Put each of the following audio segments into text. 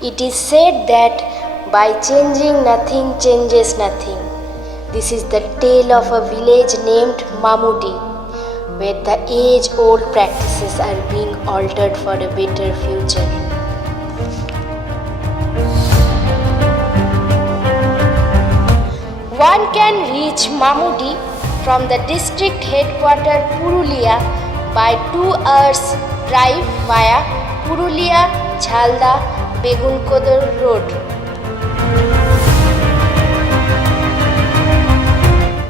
It is said that by changing nothing changes nothing. This is the tale of a village named Mamudi, where the age old practices are being altered for a better future. One can reach Mamudi from the district headquarters Purulia by 2 hours drive via Purulia Jhalda Begunkodar Road.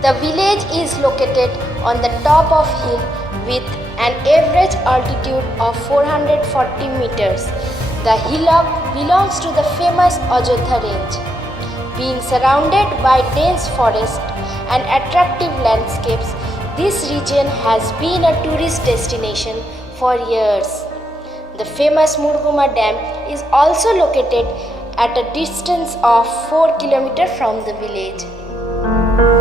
The village is located on the top of hill with an average altitude of 440 meters. The hillock belongs to the famous Ajodhya range. Being surrounded by dense forest and attractive landscapes, this region has been a tourist destination for years. The famous Murguma Dam is also located at a distance of 4 km from the village.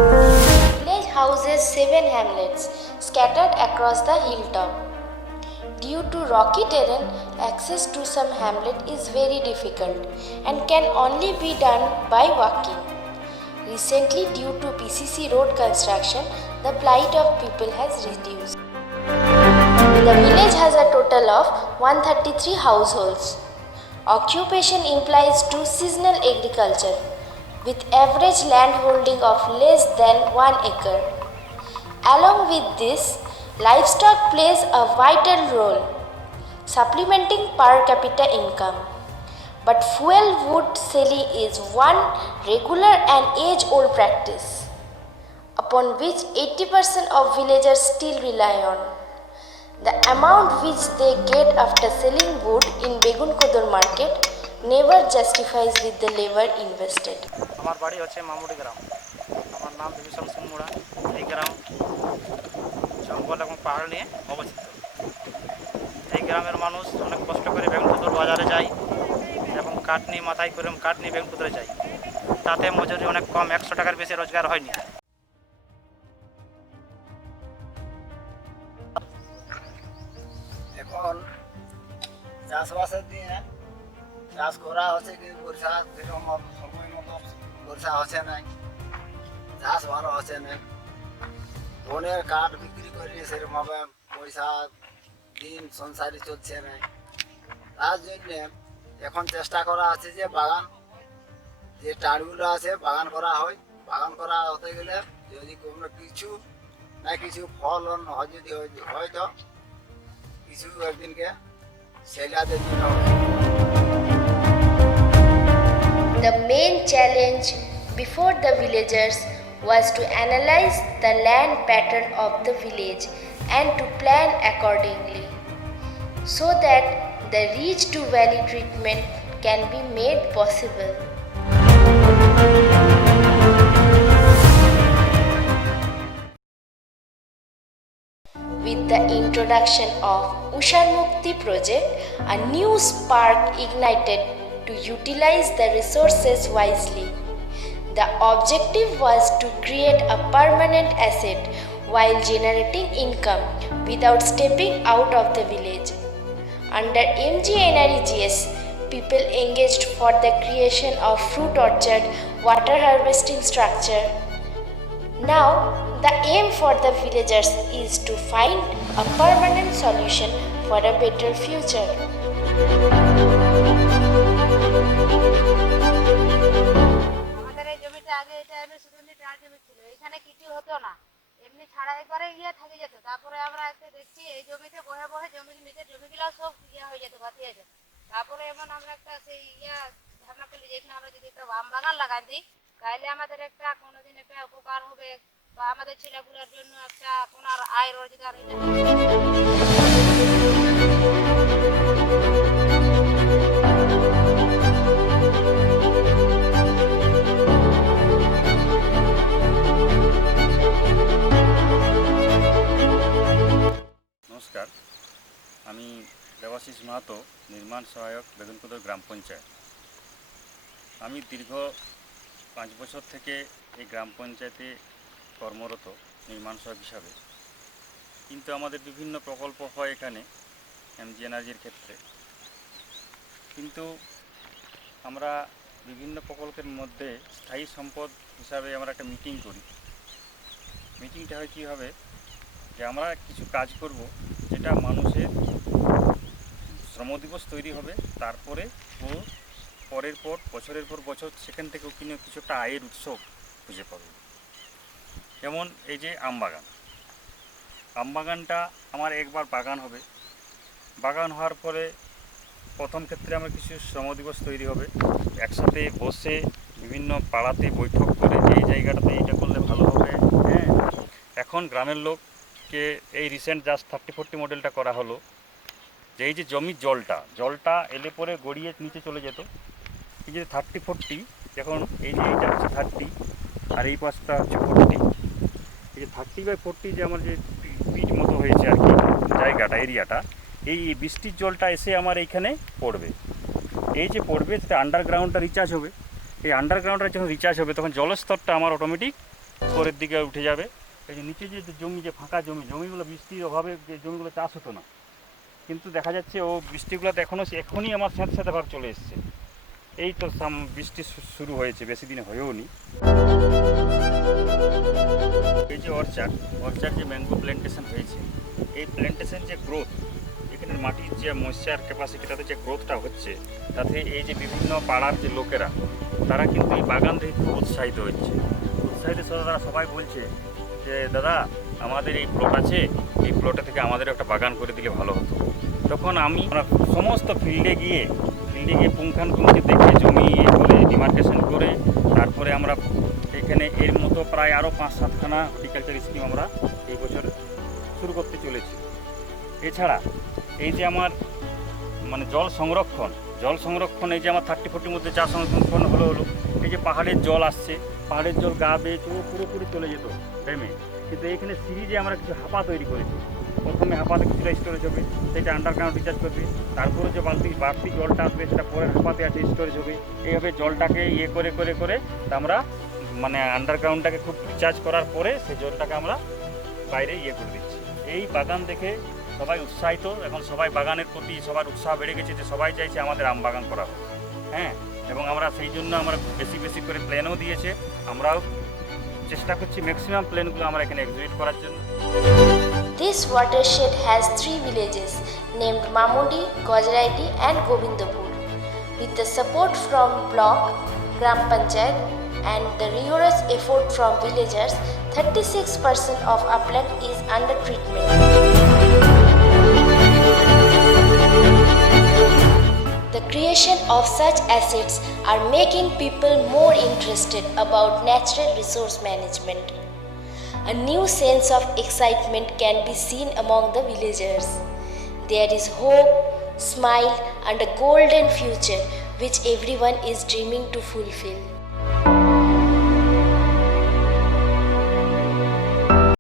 The village houses 7 hamlets scattered across the hilltop. Due to rocky terrain, access to some hamlet is very difficult and can only be done by walking. Recently, due to PCC road construction, the plight of people has reduced. The village has a total of 133 households. Occupation implies to seasonal agriculture, with average land holding of less than 1 acre. Along with this, livestock plays a vital role, supplementing per capita income. But fuel wood selling is one regular and age-old practice, upon which 80% of villagers still rely on. The amount which they get after selling wood in Begunkodar market never justifies with the labor invested. আমার বাড়ি হচ্ছে মামুড়ি গ্রাম। আমার নাম বিভীষণ সিং মুড়া। এই গ্রাম জঙ্গল এবং পাহাড় নিয়ে অবস্থিত। এই গ্রামের মানুষ অনেক কষ্ট করে বেগুনপুকুর বাজারে যায় এবং কাঠ নিয়ে মাথায় করে কাঠ নিয়ে বেগুনপুকুরে যায়। তাতে মজুরি অনেক কম, 100 টাকার বেশি রোজগার হয়নি। এখন চাষবাসের দিনে চাষ করা হচ্ছে কিন্তু বর্ষা সেরকম সময় মতো বর্ষা হচ্ছে নাই, চাষ ভালো হচ্ছে না। বনের কাঠ বিক্রি করে সেরকমভাবে পয়সা দিন সংসারই চলছে না। তার জন্যে এখন চেষ্টা করা আছে যে বাগান, যে টাড়গুলো আছে বাগান করা হয়। বাগান করা হতে গেলে যদি কোনো কিছু না কিছু ফলন হয়, যদি হয়তো কিছু একদিনকে সেলাদের জন্য। The main challenge before the villagers was to analyze the land pattern of the village and to plan accordingly, so that the reach to valley treatment can be made possible. With the introduction of Ushan Mukti project, a new spark ignited to utilize the resources wisely. The objective was to create a permanent asset while generating income without stepping out of the village. Under MGNREGS, people engaged for the creation of fruit orchard, water harvesting structure. Now, the aim for the villagers is to find a permanent solution for a better future. আমাদের এই জমিটা আগে এটা এমনি শুধু টার জমি ছিল, এখানে কিছু হতো না, এমনি ছাড়া একবারে থাকে যেত। তারপরে আমরা এসে দেখছি এই জমিতে বহে বহে জমির নিচে জমিগুলো সব হয়ে যেত, ভাতিয়ে যেত। তারপরে এমন আমরা একটা সেই ধারণা করলি যে এখানে আমরা যদি একটা আম বাগান লাগাই দিই, তাহলে আমাদের একটা কোনোদিন একটা উপকার হবে বা আমাদের ছেলেগুলোর জন্য একটা আপনার আয় রোজগার এটা। নমস্কার, আমি দেবাশিস মাহাতো, নির্মাণ সহায়ক বেগুনকুদর গ্রাম পঞ্চায়েত। আমি দীর্ঘ 5 বছর থেকে এই গ্রাম পঞ্চায়েতে কর্মরত নির্মাণ সহায়ক হিসাবে। কিন্তু আমাদের বিভিন্ন প্রকল্প হয় এখানে MGNREGর ক্ষেত্রে, কিন্তু আমরা বিভিন্ন প্রকল্পের মধ্যে স্থায়ী সম্পদ হিসাবে আমরা একটা মিটিং করি। মিটিংটা হয় কী হবে, যে আমরা কিছু কাজ করব যেটা মানুষের শ্রমদিবস তৈরি হবে, তারপরে ও পরের পর বছরের পর বছর সেখান থেকেও কিনে কিছু একটা আয়ের উৎস খুঁজে পাবে। যেমন এই যে আমবাগানটা আমার একবার বাগান হবে। বাগান হওয়ার পরে প্রথম ক্ষেত্রে আমার কিছু শ্রমদিবস তৈরি হবে, একসাথে বসে বিভিন্ন পাড়াতে বৈঠক করে যে এই জায়গাটাতে এইটা করলে ভালো হবে। হ্যাঁ, এখন গ্রামের লোককে এই রিসেন্ট জাস্ট 30-40 মডেলটা করা হলো, যে এই যে জমির জলটা এলে পরে গড়িয়ে নিচে চলে যেত। এই যে 30-40, এখন এই যে এইটা হচ্ছে 30 আর এই পাশটা হচ্ছে 40। এই যে 30/40 যে আমার যে পিট মতো হয়েছে আর কি জায়গাটা, এরিয়াটা, এই বৃষ্টির জলটা এসে আমার এইখানে পড়বে। এই যে পড়বে সেটা আন্ডারগ্রাউন্ডটা রিচার্জ হবে। এই আন্ডারগ্রাউন্ডটা যখন রিচার্জ হবে তখন জলস্তরটা আমার অটোমেটিক উপরের দিকে উঠে যাবে। এই যে নিচে যে জমি, যে ফাঁকা জমিগুলো বৃষ্টির অভাবে যে জমিগুলো চাষ হতো না, কিন্তু দেখা যাচ্ছে ও বৃষ্টিগুলোতে এখনই আমার সাথে সাথে ভাগ চলে এসছে। এই তো বৃষ্টি শুরু হয়েছে, বেশি দিনে হয়েও নি। এই যে অর্চার্ড যে ম্যাঙ্গো প্ল্যান্টেশন হয়েছে, এই প্ল্যান্টেশন যে গ্রোথ, এখানে মাটির যে ময়েশ্চার ক্যাপাসিটিটাতে যে গ্রোথটা হচ্ছে, তাতে এই যে বিভিন্ন পাড়ার যে লোকেরা তারা কিন্তু এই বাগান দেখে খুব উৎসাহিত হচ্ছে। তারা সবাই বলছে যে দাদা আমাদের এই প্লট আছে, এই প্লটে থেকে আমাদের একটা বাগান করে দিলে ভালো হতো। তখন আমি সমস্ত ফিল্ডে গিয়ে পুঙ্খানুপুঙ্খে দেখে জমি করে ডিমার্কেশন করে তারপরে আমরা এখানে এর মতো প্রায় আরও 5-7খানা হর্টিকালচার স্কিম আমরা এই বছর শুরু করতে চলেছি। এছাড়া এই যে আমার মানে জল সংরক্ষণ এই যে আমার 30-40 মধ্যে চা সংরক্ষণ হলো। এই যে পাহাড়ের জল আসছে, পাহাড়ের জল গা বেয়ে পুরোপুরি চলে যেত ড্যামে, কিন্তু এইখানে সিরিজে আমরা কিছু হাপা তৈরি করেছি। প্রথমে হাপাতে কিছুটা স্টোরেজ হবে, সেটা আন্ডারগ্রাউন্ড রিচার্জ করবে, তারপরে যে বাড়তি জলটা আসবে সেটা পরের হাপাতে আছে স্টোরেজ হবে। এইভাবে জলটাকে করে আমরা মানে আন্ডারগ্রাউন্ডটাকে খুব রিচার্জ করার পরে সেই জলটাকে আমরা বাইরে করে দিচ্ছি। এই বাগান দেখে সবাই উৎসাহিত, এখন সবাই বাগানের প্রতি সবার উৎসাহ বেড়ে গেছে, যে সবাই চাইছে আমাদের আম বাগান করা হোক। হ্যাঁ, এবং আমরা সেই জন্য আমরা বেশি করে প্ল্যানও দিয়েছে, আমরাও চেষ্টা করছি ম্যাক্সিমাম প্ল্যানগুলো আমরা এখানে এক্সিকিউট করার জন্য। This watershed has 3 villages named Mamudi, Gojraiti and Govindapur. With the support from block, Gram Panchayat and the rigorous effort from villagers, 36% of upland is under treatment. The creation of such assets are making people more interested about natural resource management. A new sense of excitement can be seen among the villagers. There is hope, smile and a golden future which everyone is dreaming to fulfill.